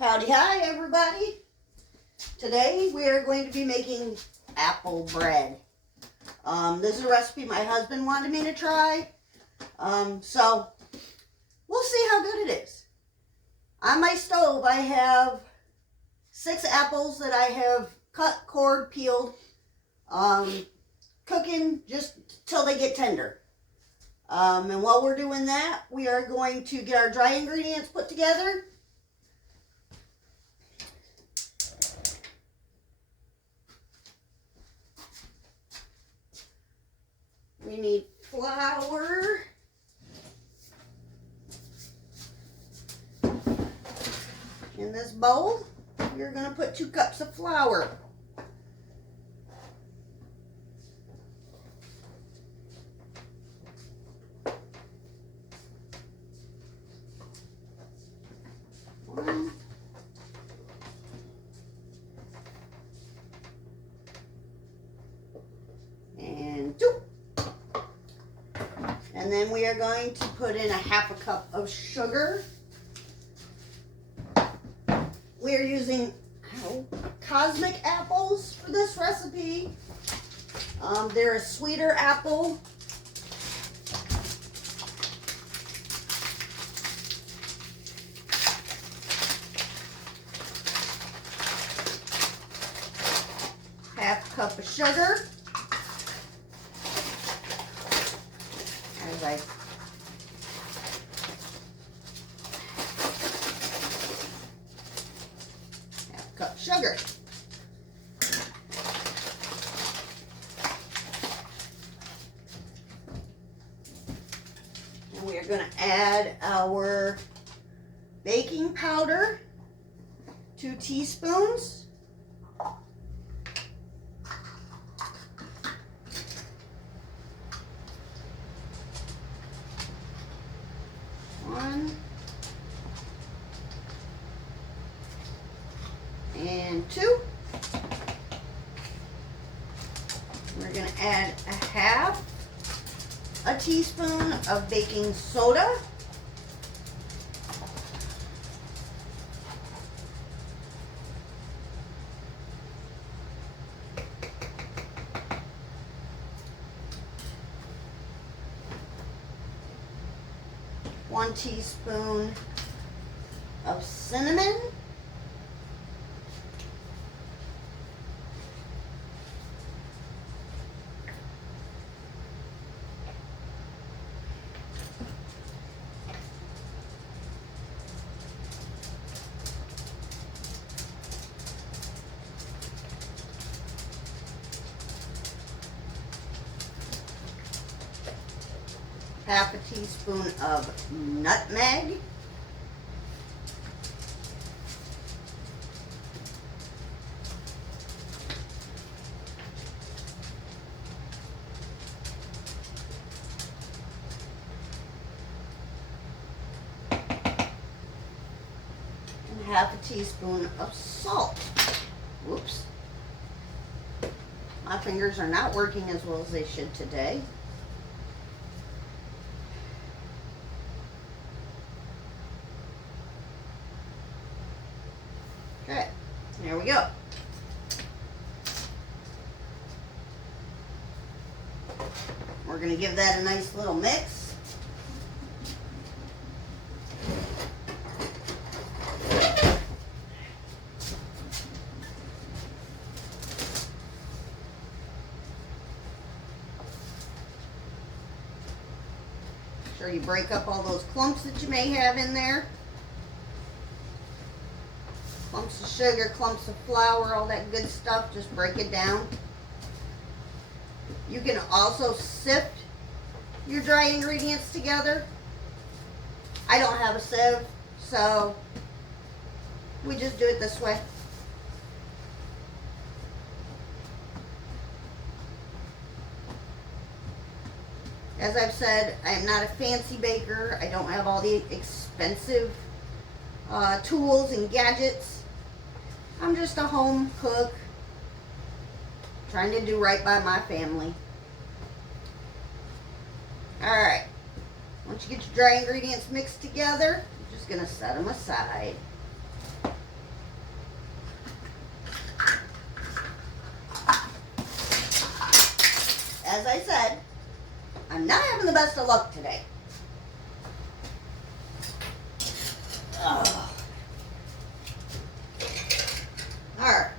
Howdy, hi everybody. Today we are going to be making apple bread. This is a recipe my husband wanted me to try. So we'll see how good it is. On my stove I have 6 apples that I have cut, cored, peeled, cooking just till they get tender. And while we're doing that, we are going to get our dry ingredients put together. We need flour. In this bowl, you're going to put 2 cups of flour. One. And 2. And then we are going to put in a 1/2 cup of sugar. We are using cosmic apples for this recipe. They're a sweeter apple. Half cup of sugar. As I cup sugar. And we are going to add our baking powder, 2 teaspoons. And 2. We're going to add a 1/2 teaspoon of baking soda. One teaspoon of cinnamon. Half a teaspoon of nutmeg. And half a teaspoon of salt. Whoops. My fingers are not working as well as they should today. Okay, there we go. We're going to give that a nice little mix. Make sure you break up all those clumps that you may have in there. Clumps of sugar, clumps of flour, all that good stuff, just break it down. You can also sift your dry ingredients together. I don't have a sieve, so we just do it this way. As I've said, I am not a fancy baker. I don't have all the expensive tools and gadgets. I'm just a home cook trying to do right by my family. Alright, once you get your dry ingredients mixed together, you're just going to set them aside. as I said, I'm not having the best of luck today. Ugh. Alright.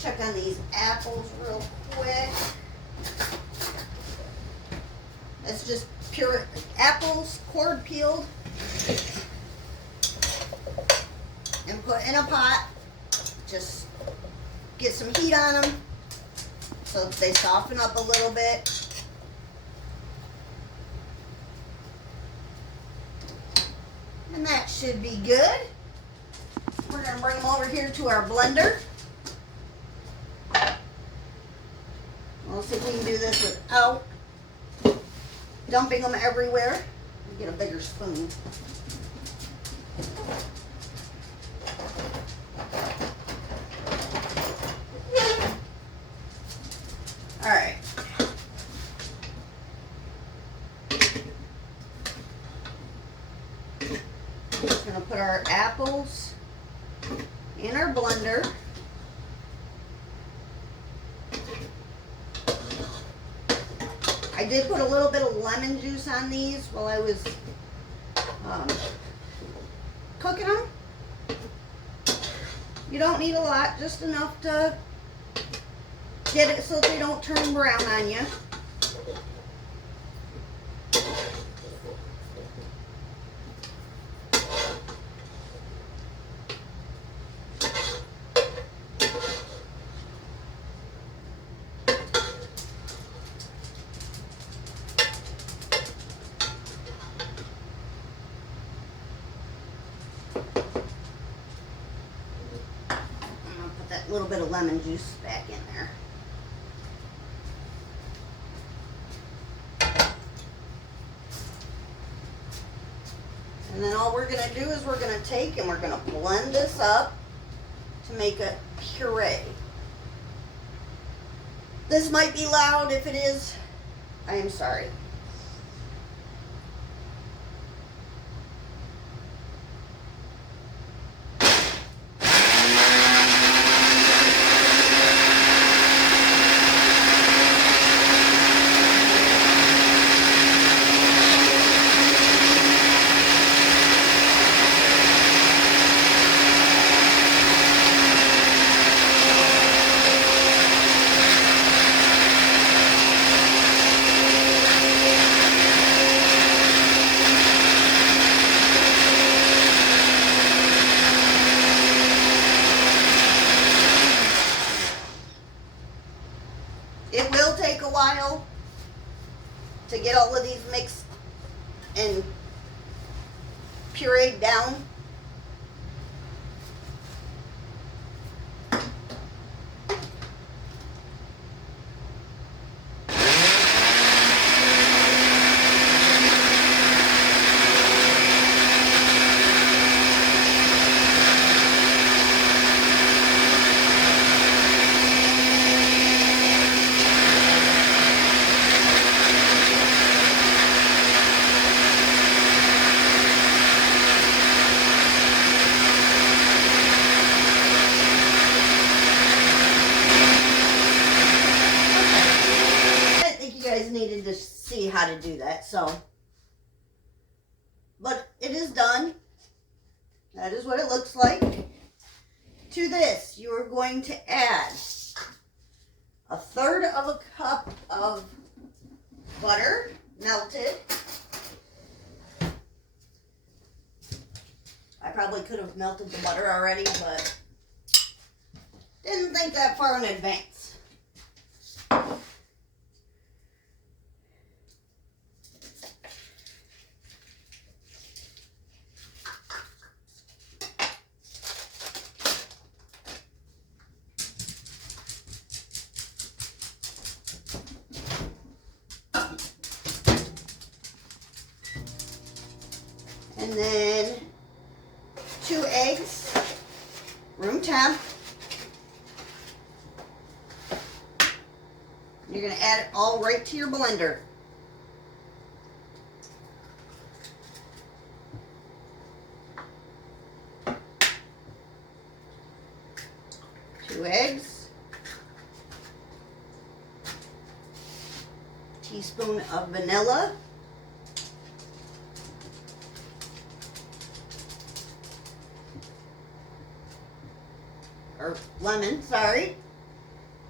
Check on these apples real quick. That's just pure apples, cord peeled, and put in a pot. Just get some heat on them so that they soften up a little bit. And that should be good. We're going to bring them over here to our blender. We'll see if we can do this without dumping them everywhere. Get a bigger spoon. All right. We're just going to put our apples in our blender. I did put a little bit of lemon juice on these while I was cooking them. You don't need a lot, just enough to get it so they don't turn brown on you. A little bit of lemon juice back in there. And then all we're going to do is we're going to take and we're going to blend this up to make a puree. This might be loud. If it is, I am sorry. It will take a while to get all of these mixed and pureed down. Needed to see how to do that, but it is done. That is what it looks like. To this, you are going to add 1/3 of a cup of butter, melted. I probably could have melted the butter already, but didn't think that far in advance. And then 2 eggs, room temp. You're going to add it all right to your blender. Two eggs. teaspoon of vanilla. Or lemon, sorry.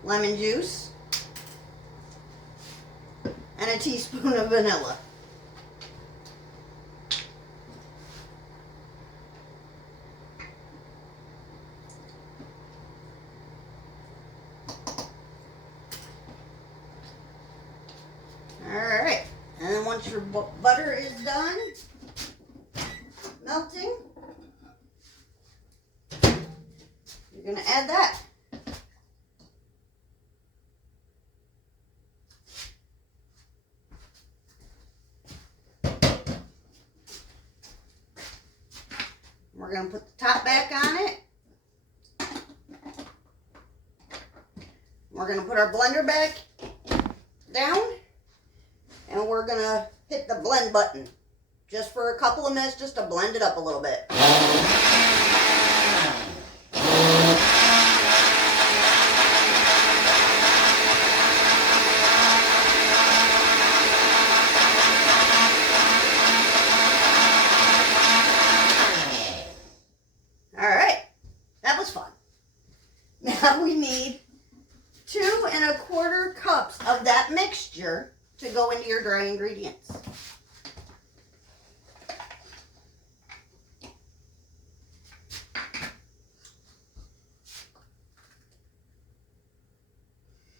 Lemon juice. And a teaspoon of vanilla. Alright, and then once your butter is done melting, you're going to add that. We're going to put the top back on it. We're going to put our blender back down. And we're going to hit the blend button just for a couple of minutes just to blend it up a little bit. Alright, that was fun. Now we need 2 1/4 cups of that mixture to go into your dry ingredients.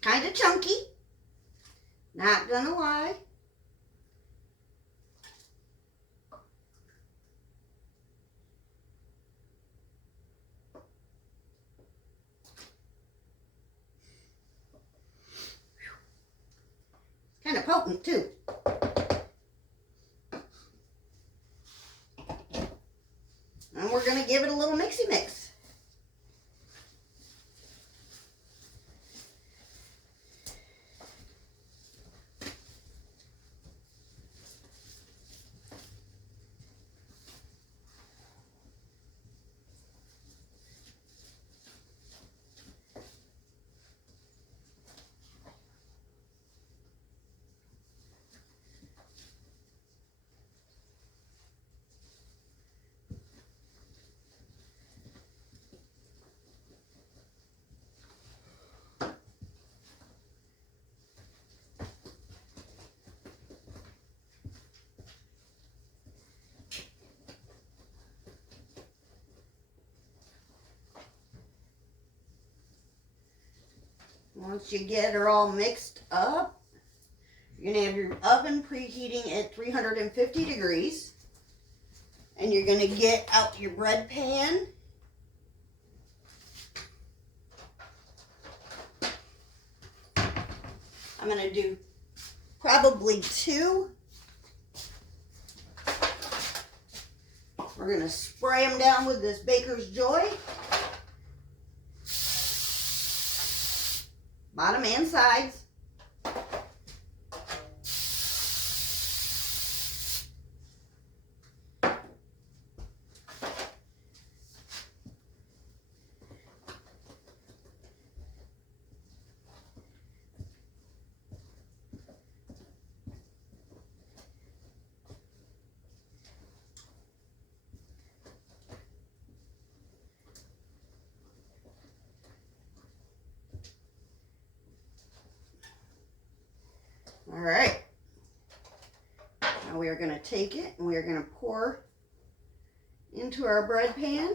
Kind of chunky, not gonna lie. Kind of potent too. And we're going to give it a little mixy mix. Once you get her all mixed up, you're going to have your oven preheating at 350 degrees. And you're going to get out your bread pan. I'm going to do probably 2. We're going to spray them down with this Baker's Joy. Bottom and sides. All right, now we are going to take it and we are going to pour into our bread pan.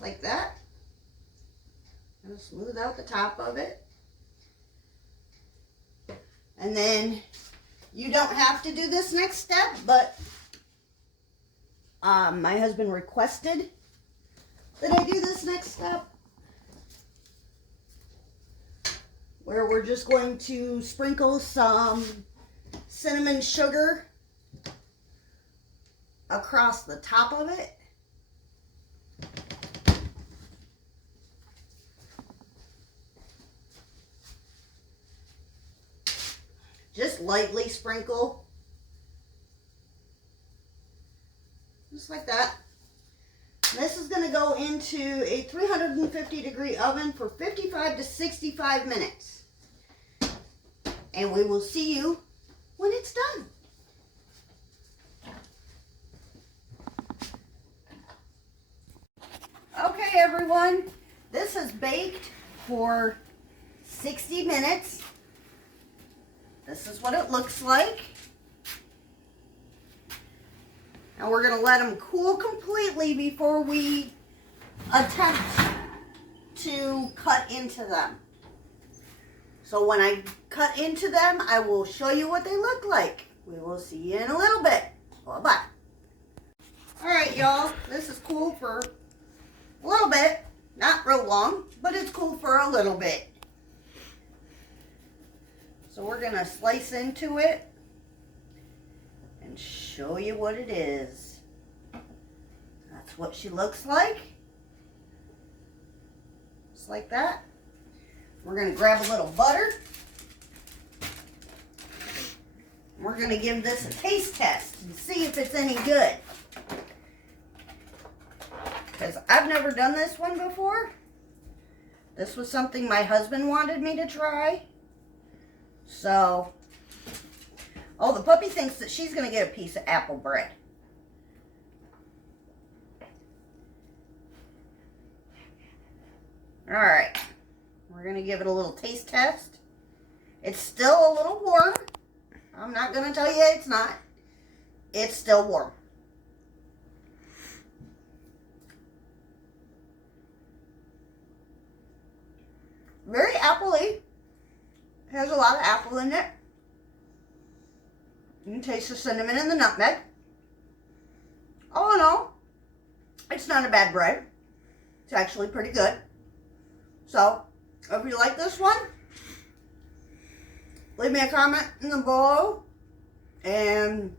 Like that. I'll smooth out the top of it. And then you don't have to do this next step, but my husband requested that I do this next step, where we're just going to sprinkle some cinnamon sugar across the top of it. Just lightly sprinkle. Just like that. This is going to go into a 350-degree oven for 55 to 65 minutes. And we will see you when it's done. Okay, everyone. This is baked for 60 minutes. This is what it looks like. And we're going to let them cool completely before we attempt to cut into them. So when I cut into them, I will show you what they look like. We will see you in a little bit. Bye-bye. Alright, y'all. This is cool for a little bit. Not real long, but it's cool for a little bit. So we're going to slice into it and show you what it is. That's what she looks like. Just like that. We're going to grab a little butter. We're going to give this a taste test and see if it's any good. Because I've never done this one before. This was something my husband wanted me to try. So, oh, the puppy thinks that she's going to get a piece of apple bread. Alright, we're going to give it a little taste test. It's still a little warm. I'm not going to tell you it's not. It's still warm. Very appley. Has a lot of apple in it. You can taste the cinnamon and the nutmeg. All in all, it's not a bad bread. It's actually pretty good. So, if you like this one, leave me a comment in the below. And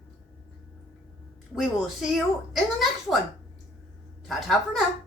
we will see you in the next one. Ta-ta for now.